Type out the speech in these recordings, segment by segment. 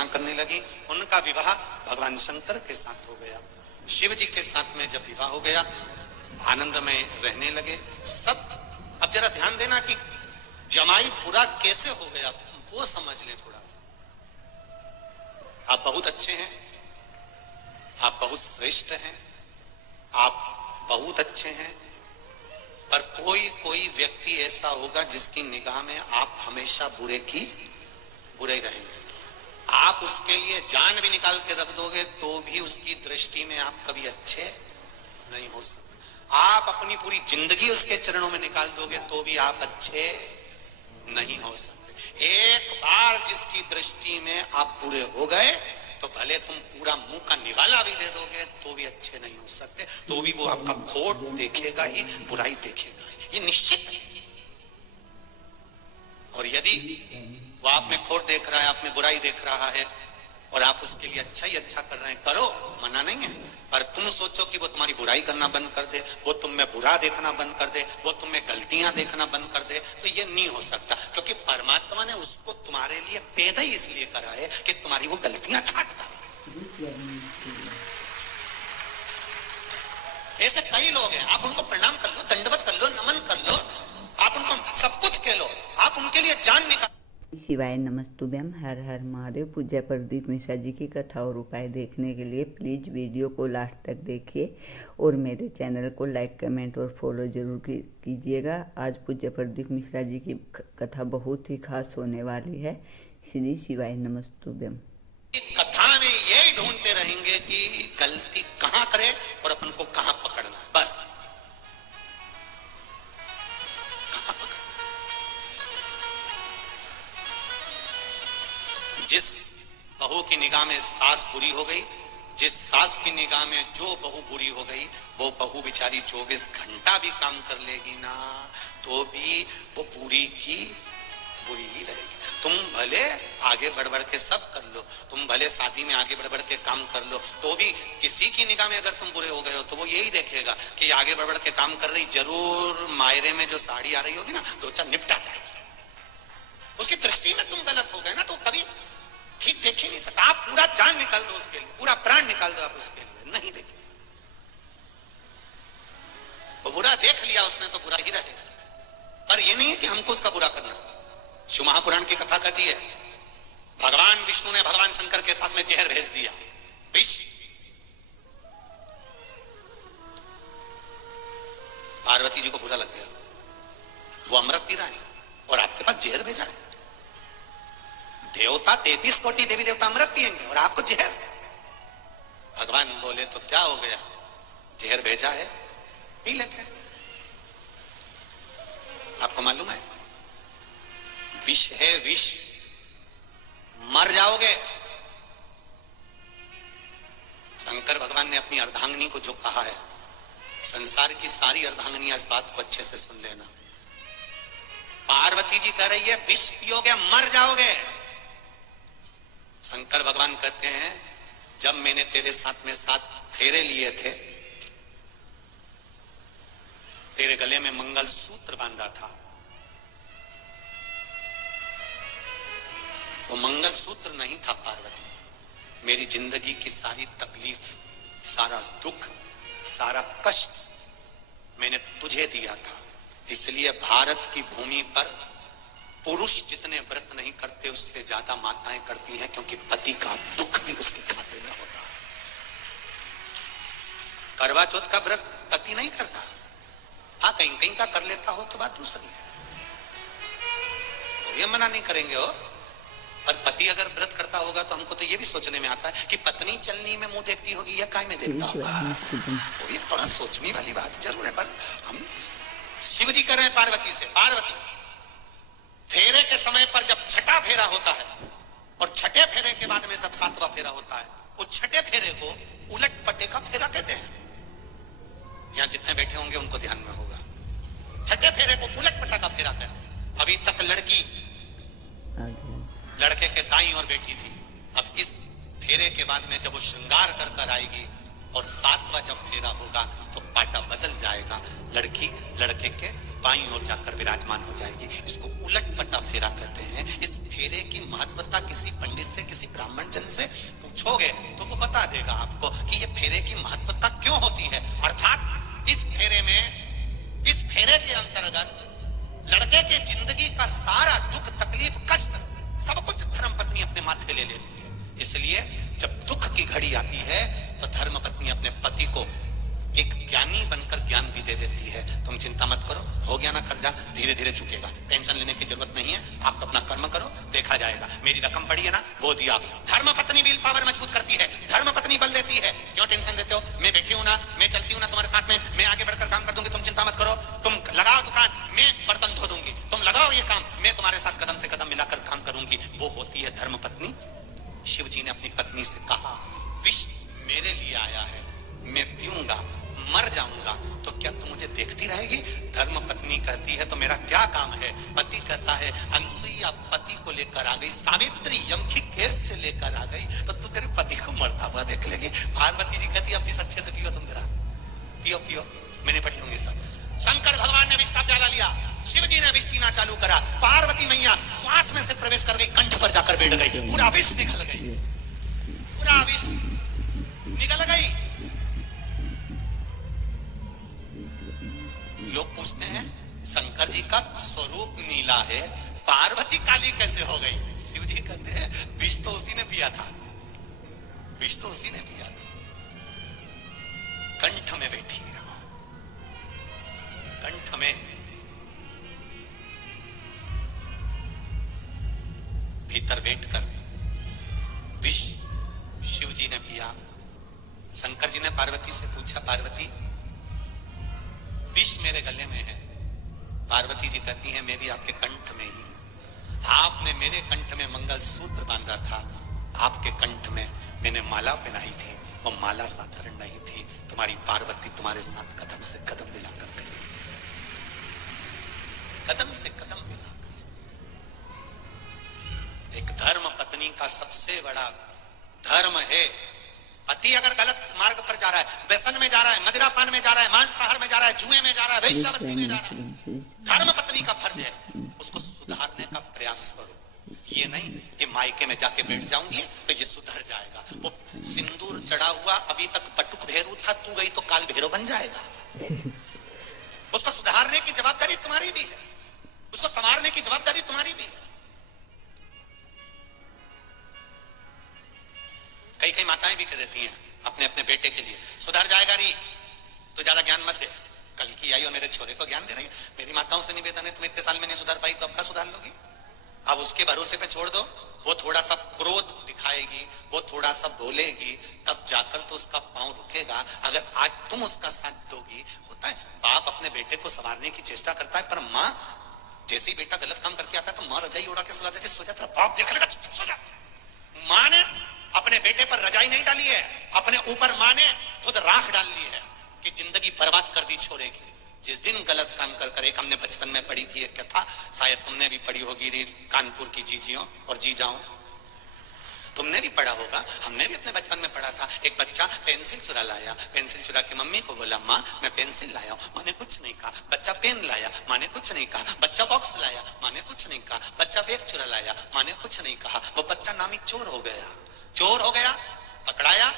वंदना करने लगी। उनका विवाह भगवान शंकर के साथ हो गया। शिव जी के साथ में जब विवाह हो गया, आनंद में रहने लगे सब। अब जरा ध्यान देना कि जमाई बुरा कैसे हो गया वो समझ लें थोड़ा सा। आप बहुत अच्छे हैं, आप बहुत श्रेष्ठ हैं, आप बहुत अच्छे हैं, पर कोई कोई व्यक्ति ऐसा होगा जिसकी निगाह में आप हमेशा बुरे रहेंगे। आप उसके लिए जान भी निकाल के रख दोगे तो भी उसकी दृष्टि में आप कभी अच्छे नहीं हो सकते। आप अपनी पूरी जिंदगी उसके चरणों में निकाल दोगे तो भी आप अच्छे नहीं हो सकते। एक बार जिसकी दृष्टि में आप बुरे हो गए तो भले तुम पूरा मुंह का निवाला भी दे दोगे तो भी अच्छे नहीं हो सकते, तो भी वो आपका खोट देखेगा ही, बुराई देखेगा ही, ये निश्चित है। और यदि वो आप में खोट देख रहा है, आप में बुराई देख रहा है और आप उसके लिए अच्छा ही अच्छा कर रहे हैं, करो, मना नहीं है। पर तुम सोचो कि वो तुम्हारी बुराई करना बंद कर दे, वो तुम में बुरा देखना बंद कर दे, वो तुम में गलतियां देखना बंद कर दे, तो ये नहीं हो सकता। क्योंकि परमात्मा ने उसको तुम्हारे लिए पैदा ही इसलिए करा है कि तुम्हारी वो गलतियां छांटता है। ऐसे कई लोग हैं, आप उनको प्रणाम कर लो, दंडवत कर लो, नमन कर लो, आप उनको सब कुछ कह लो, आप उनके लिए जान निकाल। शिवाय नमस्तुभ्यम। हर हर महादेव। पूज्य प्रदीप मिश्रा जी की कथा और उपाय देखने के लिए प्लीज़ वीडियो को लास्ट तक देखिए और मेरे चैनल को लाइक, कमेंट और फॉलो जरूर कीजिएगा। आज पूज्य प्रदीप मिश्रा जी की कथा बहुत ही खास होने वाली है। श्री शिवाय नमस्तुभ्यम। कथा में यही ढूंढते रहेंगे कि गलती कहां करे और अपन को कहां पकड़ना, बस। जिस बहू की निगाह में सास बुरी हो गई, जिस सास की निगाह में जो बहू बुरी हो गई, वो बहू बेचारी 24 घंटा भी काम कर लेगी ना तो भी वो बुरी की बुरी ही रहेगी। तुम भले आगे बढ़ बढ़ के सब कर लो, तुम भले शादी में आगे बढ़ बढ़ के काम कर लो, तो भी किसी की निगाह में अगर तुम बुरे हो गए हो तो वो यही देखेगा कि आगे बढ़ बढ़ के काम कर रही, जरूर मायरे में जो साड़ी आ रही होगी ना, दो चार निपटा जाएगी। उसकी दृष्टि में तुम गलत हो गए ना तो कभी ठीक देख ही नहीं सकता। आप पूरा जान निकाल दो उसके लिए, पूरा प्राण निकाल दो आप उसके लिए, नहीं देखे। वो बुरा देख लिया उसने तो बुरा ही रहेगा। पर ये नहीं है कि हमको उसका बुरा करना। शिव महापुराण की कथा कहती है, भगवान विष्णु ने भगवान शंकर के पास में जहर भेज दिया, विष। पार्वती जी को बुरा लग गया, वो अमृत पी रहा है और आपके पास जहर भेजा है। देवता 33 कोटि देवी देवता अमृत पिएंगे और आपको जहर। भगवान बोले तो क्या हो गया, जहर भेजा है, पी लेते हैं। आपको मालूम है विष है, विष, मर जाओगे। शंकर भगवान ने अपनी अर्धांगिनी को जो कहा है, संसार की सारी अर्धांगिनियां इस बात को अच्छे से सुन लेना। पार्वती जी कह रही है विष पियोगे मर जाओगे। शंकर भगवान कहते हैं जब मैंने तेरे साथ में 7 फेरे लिए थे, तेरे गले में मंगल सूत्र बांधा था, वो मंगल सूत्र नहीं था पार्वती, मेरी जिंदगी की सारी तकलीफ, सारा दुख, सारा कष्ट मैंने तुझे दिया था। इसलिए भारत की भूमि पर पुरुष जितने व्रत नहीं करते उससे ज्यादा माताएं करती हैं, क्योंकि पति का दुख भी उसके खाते में होता है। करवा चौथ का व्रत पति नहीं करता, हाँ कहीं कहीं का कर लेता हो तो बात दूसरी है, तो ये मना नहीं करेंगे हो। पर पति अगर व्रत करता होगा तो हमको तो ये भी सोचने में आता है कि पत्नी चलनी में मुंह देखती होगी या काय में देखता होगा, तो ये थोड़ा सोचने वाली बात जरूर है। पर हम शिव जी कह रहे हैं पार्वती से, पार्वती फेरे के समय पर जब छठा फेरा होता है और छठे फेरे के बाद में जब 7वां फेरा होता है, वो छठे फेरे को उलट पटे का फेरा कहते हैं। यहाँ जितने बैठे होंगे उनको ध्यान में होगा, छठे फेरे को उलट पटा का फेरा कहते हैं। अभी तक लड़की लड़के के दाईं ओर बैठी थी, अब इस फेरे के बाद में जब वो श्रृंगार कर कर आएगी और 7वां जब फेरा होगा तो पाटा बदल जाएगा, लड़की लड़के के बाईं ओर जाकर विराजमान हो जाएगी। इसको उलट पट्टा फेरा कहते हैं। इस फेरे की महत्वता किसी पंडित से, किसी ब्राह्मण जन से पूछोगे तो वो बता देगा आपको कि ये फेरे की महत्वता क्यों होती है। अर्थात इस फेरे में, इस फेरे के अंतर्गत लड़के के जिंदगी का सारा दुख, तकलीफ, कष्ट, सब कुछ धर्मपत्नी अपने माथे ले लेती है। इसलिए जब दुख की घड़ी आती है तो धर्मपत्नी अपने पति को एक ज्ञानी बनकर ज्ञान भी दे देती है। तुम चिंता मत करो, हो गया ना कर्जा, धीरे धीरे चुकेगा, टेंशन लेने की जरूरत नहीं है, आप तो अपना कर्म करो, देखा जाएगा। मेरी रकम पड़ी है ना, वो दिया। धर्मपत्नी विल पावर मजबूत करती है, धर्मपत्नी बल देती है। क्यों टेंशन लेते हो? मैं बैठी हूं ना, मैं चलती हूं ना तुम्हारे साथ में, मैं आगे बढ़कर काम कर दूंगी, तुम चिंता मत करो। तुम लगाओ दुकान, मैं बर्तन धो दूंगी, तुम लगाओ ये काम, मैं तुम्हारे साथ कदम से कदम मिलाकर काम करूंगी। वो होती है धर्मपत्नी। शिव जी ने अपनी पत्नी से कहा, विष मेरे लिए आया है, मैं पीऊंगा, मर जाऊंगा, तो क्या तू मुझे देखती रहेगी? धर्मपत्नी कहती है तो मेरा क्या काम है? पति कहता है अनसुईया पति को लेकर आ गई, सावित्री यम की केस से लेकर आ गई, तो तू तेरे पति को मरता हुआ देख लेगी। पार्वती जी कहती है अब इस अच्छे से पियो, तुम जरा पियो पियो, मैंने पढ़ लूंगी सब। शंकर भगवान ने विष का प्याला लिया, शिव जी ने विष पीना चालू करा, पार्वती मैया श्वास में से प्रवेश कर गई, कंठ पर जाकर बैठ गई, पूरा विष निकल गई, पूरा विष निकल गई। लोग पूछते हैं शंकर जी का स्वरूप नीला है, पार्वती काली कैसे हो गई? शिव जी कहते हैं विष तो उसी ने पिया था, विष तो उसी ने पिया था। कंठ में बैठी है, कंठ में भीतर बैठकर विष शिव जी ने पिया। शंकर जी ने पार्वती से पूछा, पार्वती विष मेरे गले में है। पार्वती जी कहती हैं मैं भी आपके कंठ में ही। आपने मेरे कंठ में मंगलसूत्र बांधा था, आपके कंठ में मैंने माला पहनाई थी, वो माला साधारण नहीं थी। तुम्हारी पार्वती तुम्हारे साथ कदम से कदम मिलाकर गई, कदम से कदम मिलाकर। एक धर्म पत्नी का सबसे बड़ा धर्म है, पति अगर गलत मार्ग पर जा रहा है, व्यसन में जा रहा है, मदिरापान में जा रहा है, मांसाहार में जा रहा है, जुए में जा रहा है, वेश्यावृत्ति में जा रहा है, धर्म पत्नी का फर्ज है उसको सुधारने का प्रयास करो। ये नहीं कि मायके में जाके बैठ जाऊंगी तो ये सुधर जाएगा। वो सिंदूर चढ़ा हुआ अभी तक बटुक भेरू था, तू गई तो काल भेरो बन जाएगा। उसको सुधारने की जवाबदारी तुम्हारी भी है, उसको संवारने की जवाबदारी तुम्हारी भी है। कई कई माताएं भी कह देती हैं अपने अपने बेटे के लिए, सुधर जाएगा री, तो ज्यादा ज्ञान मत दे। कल की आई और मेरे छोरे को ज्ञान दे रही है। मेरी माताओं से निवेदन है, तुम इतने साल में नहीं सुधार पाई तो अब का सुधार लोगी? अब उसके भरोसे पे छोड़ दो, वो थोड़ा सा क्रोध दिखाएगी, वो थोड़ा सा बोलेगी, तब जाकर तो उसका पांव रुकेगा। अगर आज तुम उसका साथ दोगी, होता है बाप अपने बेटे को संवारने की चेष्टा करता है, पर माँ जैसे ही बेटा गलत काम करके आता है तो माँ रजाई उड़ा के सुला देती, सो जा, तेरा बाप देख लेगा, सो जा। माँ ने अपने बेटे पर रजाई नहीं डाली है, अपने ऊपर माँ ने खुद राख डाल ली है कि जिंदगी बर्बाद कर दी छोरे की। जिस दिन गलत काम कर एक हमने बचपन में पढ़ी थी एक कथा, शायद तुमने भी पढ़ी होगी, कानपुर की जीजियों और जीजाओं, तुमने भी पढ़ा होगा, हमने भी अपने बचपन में पढ़ा था। एक बच्चा पेंसिल चुरा लाया, पेंसिल चुरा के मम्मी को बोला माँ मैं पेंसिल लाया, माँ ने कुछ नहीं कहा। बच्चा पेन लाया, माँ ने कुछ नहीं कहा। बच्चा बॉक्स लाया, माँ ने कुछ नहीं कहा। बच्चा बैग चुरा लाया, माँ ने कुछ नहीं कहा। वो बच्चा नामी चोर हो गया, चोर हो गया, पकड़ाया,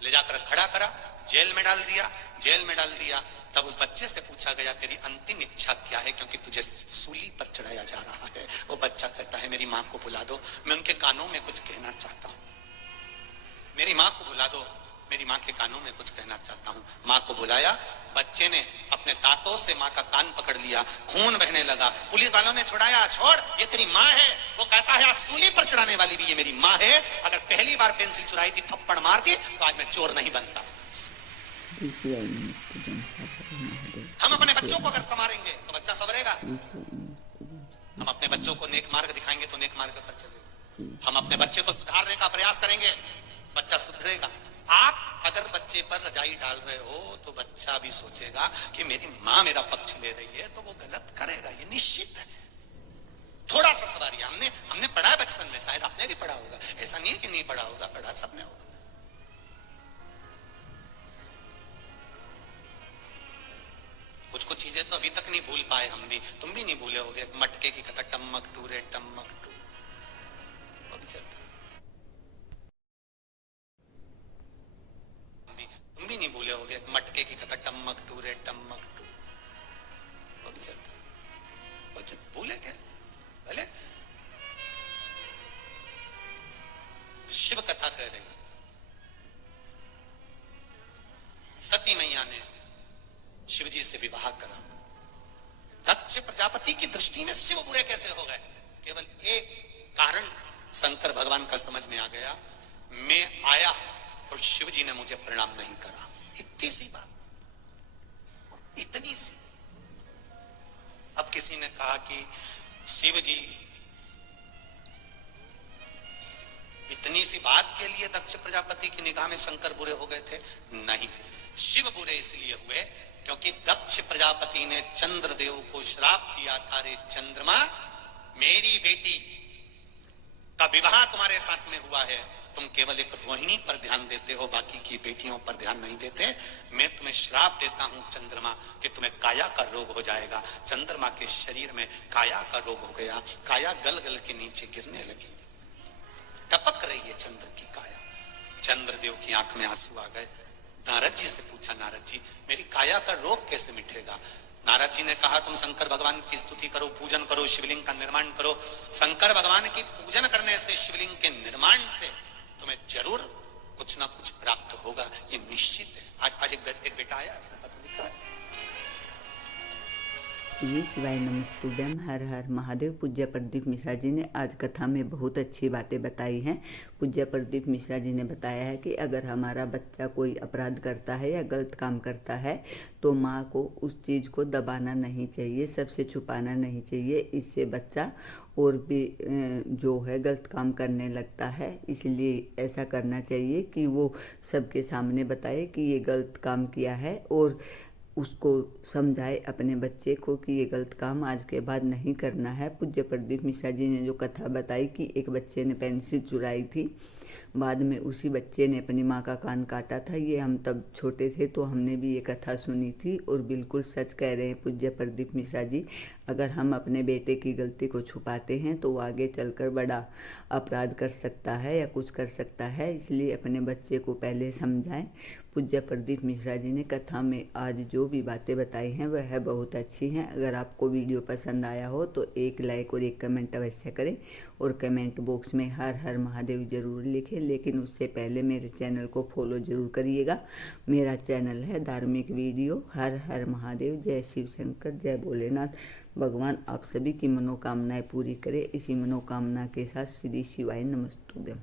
ले जाकर खड़ा करा, जेल में डाल दिया, जेल में डाल दिया। तब उस बच्चे से पूछा गया तेरी अंतिम इच्छा क्या है, क्योंकि तुझे सूली पर चढ़ाया जा रहा है। वो बच्चा कहता है मेरी माँ को बुला दो, मैं उनके कानों में कुछ कहना चाहता हूँ। मेरी माँ को बुला दो, मेरी माँ के कानों में कुछ कहना चाहता हूँ। माँ को बुलाया, बच्चे ने अपने दांतों से माँ का कान पकड़ लिया, खून बहने लगा। पुलिस वालों ने छुड़ाया, छोड़ ये तेरी माँ है। वो कहता है आज सूली पर चढ़ाने वाली भी ये मेरी माँ है। अगर पहली बार पेंसिल चुराई थी, थप्पड़ मारती तो आज मैं चोर नहीं बनता। हम अपने बच्चों को अगर संवारेंगे तो बच्चा संवरेगा, हम अपने बच्चों को नेक मार्ग दिखाएंगे तो नेक मार्ग पर चलेगा। हम अपने बच्चे को सुधारने का प्रयास करेंगे, बच्चा सुधरेगा। आप अगर बच्चे पर रजाई डाल रहे हो तो बच्चा भी सोचेगा कि मेरी माँ मेरा पक्ष ले रही है तो वो गलत करेगा, ये निश्चित है। थोड़ा सा सवारिया हमने पढ़ा है बचपन में, शायद आपने भी पढ़ा होगा, ऐसा नहीं है कि नहीं पढ़ा होगा, पढ़ा सबने होगा। कुछ कुछ चीजें ये तो अभी तक नहीं भूल पाए हम भी, तुम भी नहीं भूले होगे मटके की कथा, टम्मक टू रे टम्मक टू, वो भी चलता, तुम भी नहीं भूले होगे मटके की कथा, टम्मक टू रे टम्मक टू, वो भी चलता, वो भूले क्या भले। शिव कथा कह रही, सती मैया ने शिवजी से विवाह करा। दक्ष प्रजापति की दृष्टि में शिव बुरे कैसे हो गए, केवल एक कारण शंकर भगवान का समझ में आ गया, मैं आया और शिवजी ने मुझे प्रणाम नहीं करा। इतनी सी बात, इतनी सी। अब किसी ने कहा कि शिवजी इतनी सी बात के लिए दक्ष प्रजापति की निगाह में शंकर बुरे हो गए थे? नहीं, शिव बुरे इसलिए हुए क्योंकि दक्ष प्रजापति ने चंद्रदेव को श्राप दिया था, रे चंद्रमा, मेरी बेटी का विवाह तुम्हारे साथ में हुआ है, तुम केवल एक रोहिणी पर ध्यान देते हो, बाकी की बेटियों पर ध्यान नहीं देते। मैं तुम्हें श्राप देता हूं चंद्रमा कि तुम्हें काया का रोग हो जाएगा। चंद्रमा के शरीर में काया का रोग हो गया, काया गल गल के नीचे गिरने लगी, टपक रही है चंद्र की काया। चंद्रदेव की आंख में आंसू आ गए। नारद जी से पूछा, नारद जी मेरी काया का रोग कैसे मिटेगा? नारद जी ने कहा, तुम शंकर भगवान की स्तुति करो, पूजन करो, शिवलिंग का निर्माण करो। शंकर भगवान की पूजन करने से, शिवलिंग के निर्माण से तुम्हें जरूर कुछ ना कुछ प्राप्त होगा, ये निश्चित है। आज एक बेटा आया, लिखा है, श्री शिवाय नमस्तुभ्यम, हर हर महादेव। पूज्य प्रदीप मिश्रा जी ने आज कथा में बहुत अच्छी बातें बताई हैं। पूज्य प्रदीप मिश्रा जी ने बताया है कि अगर हमारा बच्चा कोई अपराध करता है या गलत काम करता है तो माँ को उस चीज़ को दबाना नहीं चाहिए, सबसे छुपाना नहीं चाहिए। इससे बच्चा और भी जो है गलत काम करने लगता है। इसलिए ऐसा करना चाहिए कि वो सबके सामने बताए कि ये गलत काम किया है और उसको समझाए अपने बच्चे को कि ये गलत काम आज के बाद नहीं करना है। पूज्य प्रदीप मिश्रा जी ने जो कथा बताई कि एक बच्चे ने पेंसिल चुराई थी, बाद में उसी बच्चे ने अपनी माँ का कान काटा था। ये हम तब छोटे थे तो हमने भी ये कथा सुनी थी और बिल्कुल सच कह रहे हैं पूज्य प्रदीप मिश्रा जी। अगर हम अपने बेटे की गलती को छुपाते हैं तो वो आगे चलकर बड़ा अपराध कर सकता है या कुछ कर सकता है। इसलिए अपने बच्चे को पहले समझाएं। पूज्य प्रदीप मिश्रा जी ने कथा में आज जो भी बातें बताई हैं वह बहुत अच्छी हैं। अगर आपको वीडियो पसंद आया हो तो एक लाइक और एक कमेंट अवश्य करें और कमेंट बॉक्स में हर हर महादेव जरूर लिखें। लेकिन उससे पहले मेरे चैनल को फॉलो जरूर करिएगा। मेरा चैनल है धार्मिक वीडियो हर हर महादेव। जय शिव शंकर, जय भोलेनाथ। भगवान आप सभी की मनोकामनाएं पूरी करे। इसी मनोकामना के साथ श्री शिवाय नमस्तुभ्यम।